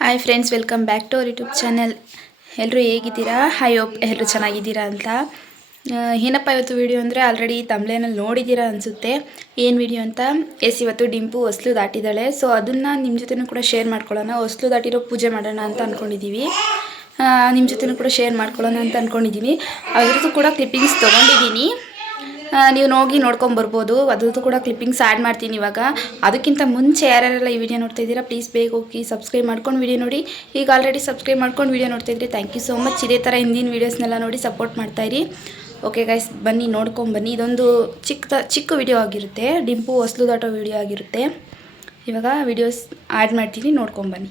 Hi friends, welcome back to our YouTube channel. ಎಲ್ಲರೂ ಹೇಗಿದ್ದೀರಾ? I hope ಎಲ್ಲರೂ ಚೆನ್ನಾಗಿದ್ದೀರಾ ಅಂತ. ಏನಪ್ಪ ಇವತ್ತು ವಿಡಿಯೋ ಅಂದರೆ ಆಲ್ರೆಡಿ ತಮ್ಲೇನಲ್ಲಿ ನೋಡಿದ್ದೀರಾ ಅನಿಸುತ್ತೆ. ಏನು ವಿಡಿಯೋ ಅಂತ, ಇವತ್ತು ಡಿಂಪು ಹೊಸ್ಲು ದಾಟಿದ್ದಾಳೆ. ಸೊ ಅದನ್ನು ನಿಮ್ಮ ಜೊತೆನೂ ಕೂಡ ಶೇರ್ ಮಾಡ್ಕೊಳ್ಳೋಣ. ಹೊಸ್ಲು ದಾಟಿರೋ ಪೂಜೆ ಮಾಡೋಣ ಅಂತ ಅಂದ್ಕೊಂಡಿದ್ದೀವಿ. ನಿಮ್ಮ ಜೊತೆನೂ ಕೂಡ ಶೇರ್ ಮಾಡ್ಕೊಳ್ಳೋಣ ಅಂತ ಅಂದ್ಕೊಂಡಿದ್ದೀನಿ. ಅದ್ರದ್ದು ಕೂಡ ಕ್ಲಿಪ್ಪಿಂಗ್ಸ್ ತೊಗೊಂಡಿದ್ದೀನಿ. ನೀವು ನೋಡ್ಕೊಂಬರ್ಬೋದು. ಅದ್ರದ್ದು ಕೂಡ ಕ್ಲಿಪ್ಪಿಂಗ್ಸ್ ಆ್ಯಡ್ ಮಾಡ್ತೀನಿ ಇವಾಗ. ಅದಕ್ಕಿಂತ ಮುಂಚೆ ಯಾರ್ಯಾರೆಲ್ಲ ಈ ವಿಡಿಯೋ ನೋಡ್ತಾ ಇದ್ದೀರಾ, ಪ್ಲೀಸ್ ಬೇಗ ಹೋಗಿ ಸಬ್ಸ್ಕ್ರೈಬ್ ಮಾಡ್ಕೊಂಡು ವಿಡಿಯೋ ನೋಡಿ. ಈಗ ಆಲ್ರೆಡಿ ಸಬ್ಸ್ಕ್ರೈಬ್ ಮಾಡ್ಕೊಂಡು ವಿಡಿಯೋ ನೋಡ್ತಾ ಇದ್ರಿ, ಥ್ಯಾಂಕ್ ಯು ಸೋ ಮಚ್. ಇದೇ ಥರ ಹಿಂದಿನ ವೀಡಿಯೋಸ್ನೆಲ್ಲ ನೋಡಿ ಸಪೋರ್ಟ್ ಮಾಡ್ತಾಯಿರಿ. ಓಕೆ ಗೈಸ್, ಬನ್ನಿ ನೋಡ್ಕೊಂಬನ್ನಿ. ಇದೊಂದು ಚಿಕ್ಕ ವಿಡಿಯೋ ಆಗಿರುತ್ತೆ, ಡಿಂಪು ಹೊಸ್ಲು ದಾಟೋ ವಿಡಿಯೋ ಆಗಿರುತ್ತೆ. ಇವಾಗ ವಿಡಿಯೋಸ್ ಆ್ಯಡ್ ಮಾಡ್ತೀನಿ, ನೋಡ್ಕೊಂಬನ್ನಿ.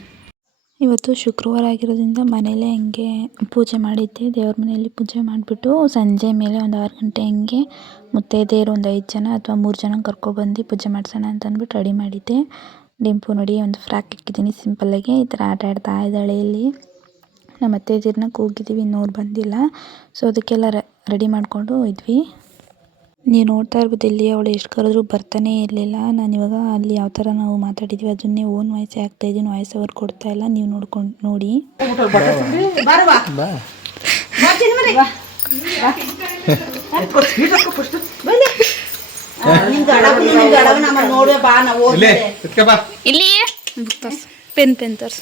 ಇವತ್ತು ಶುಕ್ರವಾರ ಆಗಿರೋದ್ರಿಂದ ಮನೇಲೇ ಹಂಗೆ ಪೂಜೆ ಮಾಡಿದ್ದೆ. ದೇವ್ರ ಮನೆಯಲ್ಲಿ ಪೂಜೆ ಮಾಡಿಬಿಟ್ಟು ಸಂಜೆ ಮೇಲೆ ಒಂದು 6 ಗಂಟೆ ಹಂಗೆ ಮುತ್ತೈದೆಯರು ಒಂದು 5 ಜನ ಅಥವಾ 3 ಜನ ಕರ್ಕೊಬಂದು ಪೂಜೆ ಮಾಡಿಸೋಣ ಅಂತ ಅಂದ್ಬಿಟ್ಟು ರೆಡಿ ಮಾಡಿದ್ದೆ. ಡಿಂಪು ನೋಡಿ ಒಂದು ಫ್ರಾಕ್ ಇಕ್ಕಿದ್ದೀನಿ ಸಿಂಪಲ್ಲಾಗಿ. ಈ ಥರ ಆಟ ಆಡ್ತಾ ಇದ್ದಾಳೆ. ಇಲ್ಲಿ ನಮ್ಮ ಅತ್ತೆಯರನ್ನ ಕೂಗಿದ್ದೀವಿ, ಇನ್ನೂರು ಬಂದಿಲ್ಲ. ಸೊ ಅದಕ್ಕೆಲ್ಲ ರೆಡಿ ಮಾಡಿಕೊಂಡು ಇದ್ವಿ. ನೀವು ನೋಡ್ತಾ ಇರ್ಬೋದು, ಇಲ್ಲಿ ಅವಳು ಎಷ್ಟು ಕರೆದ್ರೂ ಬರ್ತಾನೇ ಇರಲಿಲ್ಲ. ನಾನಿವಾಗ ಅಲ್ಲಿ ಯಾವ ಥರ ನಾವು ಮಾತಾಡಿದ್ವಿ ಅದನ್ನೇ ಓನ್ ವಾಯ್ಸೇ ಹಾಕ್ತಾಯಿದ್ದೀನಿ, ವಾಯ್ಸ್ ಓವರ್ ಕೊಡ್ತಾ ಇಲ್ಲ. ನೀವು ನೋಡ್ಕೊಂಡು ನೋಡಿ. ಪೆನ್ ತರ್ಸ್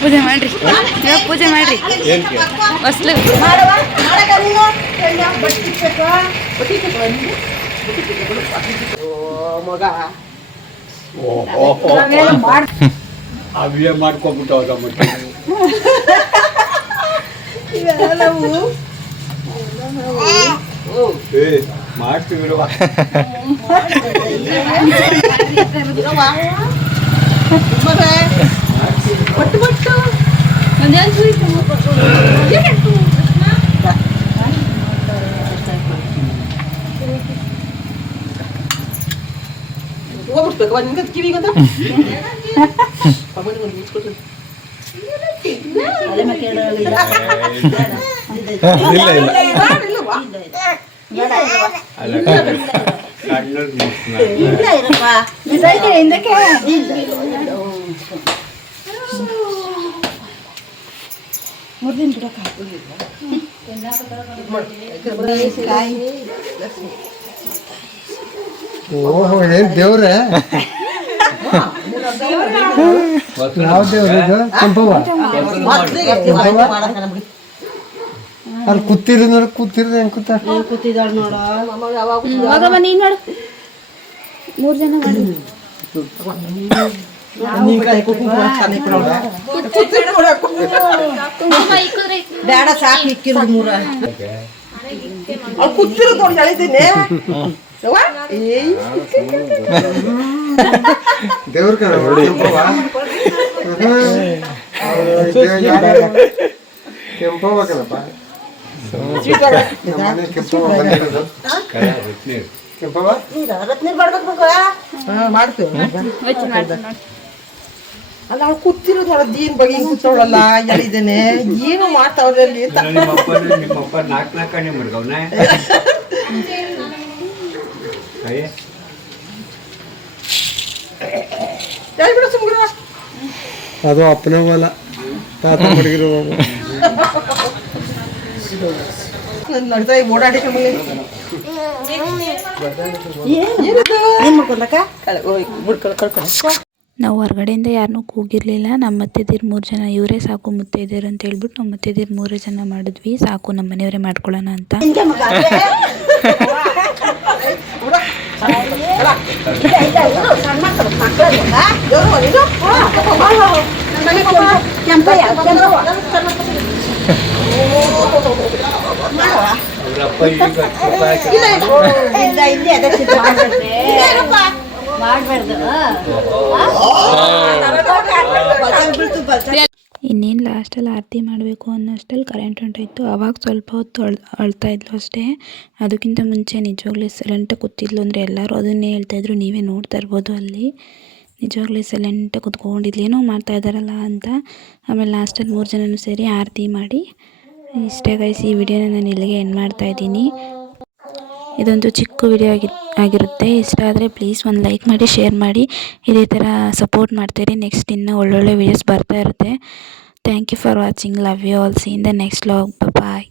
ಪೂಜೆ ಮಾಡ್ರಿ, ಪೂಜೆ ಮಾಡ್ರಿ. ಹೊಸ್ಲು ಅವೇ ಮಾಡ್ಕೊಂಡ್ಬಿಟ್ಟು ಮಾಡ್ತೀವಿ. ಕಿವಿಗಂತ ಓಹೋ, ಏನ್ ದೇವ್ರೆ? ಯಾವ ದೇವ್ರ? ಕೆಂಪವ್ವ ಅಲ್ಲಿ ಕೂತಿರ ನೋಡ, ಕೂತಿರ್ದ ಹೆಂಗ್ ಕೂತಿದ್ದಾಳ ನೋಡ. ನೀನ್ ಮಾಡು, 3 ಜನ ಮಾಡಿ. ಬೇಡ, ಸಾಕು ಇಕ್ಕಿರೋದು 3. ಕೂತಿರೋದು ನೋಡಿ ಹೇಳಿದ್ದೀನಿ. ದೇವ್ರ ಕೆಂಪವ್ವ ಕಣಪ್ಪ. ಕೆಂಪವ್ವ ಮಾಡ್ತೀವಿ. ಅಲ್ಲ, ಅವ್ಳು ಕೂತಿರೋದು ದೀನ್ ಬಗ್ಗೆ ಕೂತವಳಲ್ಲ, ಹೇಳಿದ್ದೇನೆ ಏನು ಮಾಡ್ತಾವ್ರಲ್ಲಿ ಅಂತ. ನಿಮ್ಮಪ್ಪ 4 ಕಣ್ಣೆ ಮಡ್ಗವ್ನ. ಅದು ಅಪ್ಪನವಲ್ಲ, ತಾತ ಮಡಗಿರೋ ಓಡಾಡಿ. ನಾವು ಹೊರಗಡೆಯಿಂದ ಯಾರನ್ನೂ ಕೂಗಿರಲಿಲ್ಲ. ನಮ್ಮ ಮುತ್ತೈದೆಯರು 3 ಜನ, ಇವರೇ ಸಾಕು ಮುತ್ತೈದೆಯರು ಅಂತ ಹೇಳ್ಬಿಟ್ಟು ನಮ್ಮ ಮುತ್ತೈದೆಯರು 3 ಜನ ಮಾಡಿದ್ವಿ. ಸಾಕು, ನಮ್ಮ ಮನೆಯವರೇ ಮಾಡ್ಕೊಳ್ಳೋಣ ಅಂತ. ಇನ್ನೇನು ಲಾಸ್ಟಲ್ಲಿ ಆರತಿ ಮಾಡಬೇಕು ಅನ್ನೋಷ್ಟಲ್ಲಿ ಕರೆಂಟ್ ಹೊಂಟೋಯ್ತು. ಆವಾಗ ಸ್ವಲ್ಪ ಹೊತ್ತು ಅಳ್ತಾ ಇದ್ಲು ಅಷ್ಟೇ. ಅದಕ್ಕಿಂತ ಮುಂಚೆ ನಿಜವಾಗ್ಲೂ ಸೈಲೆಂಟಾಗಿ ಕೂತಿದ್ಲು. ಅಂದರೆ ಎಲ್ಲರೂ ಅದನ್ನೇ ಹೇಳ್ತಾಯಿದ್ರು, ನೀವೇ ನೋಡ್ತಾ ಇರ್ಬೋದು ಅಲ್ಲಿ. ನಿಜವಾಗ್ಲೂ ಸೈಲೆಂಟಾಗಿ ಕೂತ್ಕೊಂಡಿದ್ಲು, ಏನೋ ಮಾಡ್ತಾ ಇದ್ದಾರಲ್ಲ ಅಂತ. ಆಮೇಲೆ ಲಾಸ್ಟಲ್ಲಿ 3 ಜನನೂ ಸೇರಿ ಆರತಿ ಮಾಡಿ ಇಷ್ಟೇ ಗೈಸ್. ಈ ವಿಡಿಯೋನ ನಾನು ಇಲ್ಲಿಗೆ ಎಂಡ್ ಮಾಡ್ತಾಯಿದ್ದೀನಿ. ಇದೊಂದು ಚಿಕ್ಕ ವಿಡಿಯೋ ಆಗಿರುತ್ತೆ. ಇಷ್ಟ ಆದರೆ ಪ್ಲೀಸ್ ಒಂದು ಲೈಕ್ ಮಾಡಿ, ಶೇರ್ ಮಾಡಿ, ಇದೇ ಥರ ಸಪೋರ್ಟ್ ಮಾಡ್ತೀರಿ. ನೆಕ್ಸ್ಟ್ ಇನ್ನೂ ಒಳ್ಳೊಳ್ಳೆ ವೀಡಿಯೋಸ್ ಬರ್ತಾ ಇರುತ್ತೆ. Thank you for watching. Love you all. See in the next vlog. Bye.